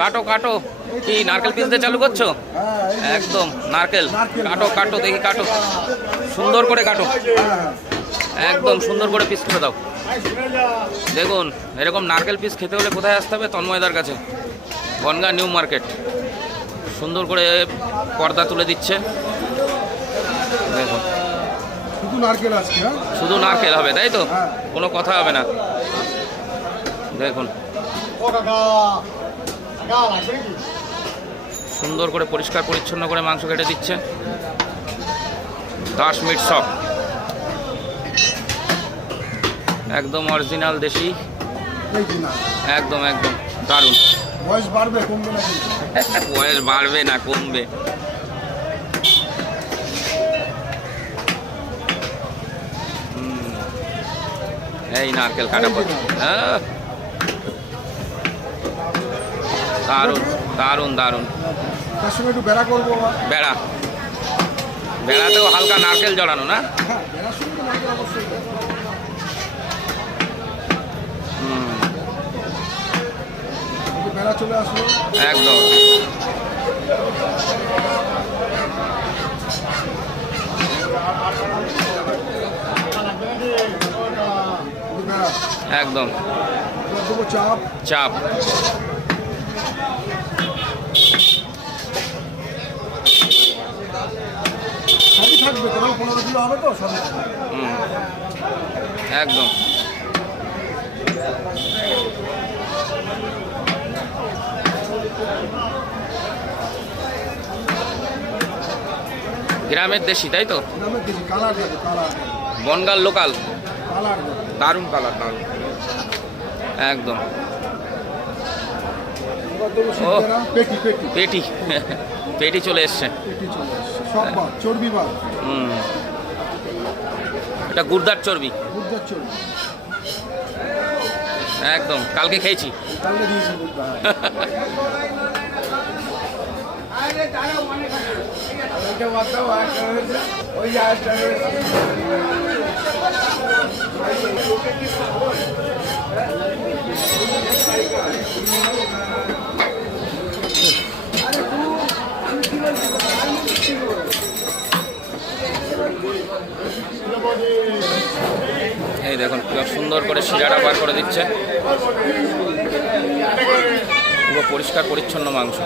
কাটো কাটো, কি নারকেল পিস দিয়ে চালু করছো? একদম নারকেল কাটো কাটো, দেখি কাটো, সুন্দর করে কাটো, একদম সুন্দর করে পিস করে দাও। দেখুন এরকম নারকেল পিস খেতে হলে কোথায় আসতে হবে? তন্ময়দার কাছে, বনগাঁ নিউ মার্কেট। সুন্দর করে পর্দা তুলে দিচ্ছে। দেখুন শুধু নারকেল আছে, শুধু নারকেল হবে, তাই তো? কোনো কথা হবে না। দেখুন সুন্দর করে পরিষ্কার পরিচ্ছন্ন করে মাংস কেটে দিচ্ছে। দাস মিট শপ, একদম অরিজিনাল দেশি, একদম একদম দারুণ। বয়স বাড়বে কমবে না? বয়স বাড়বে না কমবে। এই নারকেল কাটা পড়ছে, হ্যাঁ দারুণ দারুণ দারুণ। তার সঙ্গে একটু বেড়া করবো। বেড়া, বেড়াতেও হালকা নারকেল জড়ানো না? বেড়া চলে আসলো একদম। একদম চাপ চাপ, সবই থাকবে, তোমার 15 কিলো হবে তো সবই একদম। গ্রামের দেশি, তাই তো? বনগাঁর লোকাল, দারুণ কালার, দারুণ একদম। ও পেটি, পেটি চলে এসছে। এটা গুর্দার চর্বি, একদম কালকে খেয়েছি। এই দেখুন পুরো সুন্দর করে শিরাটা বার করে দিচ্ছে। পুরো পরিষ্কার পরিচ্ছন্ন মাংস।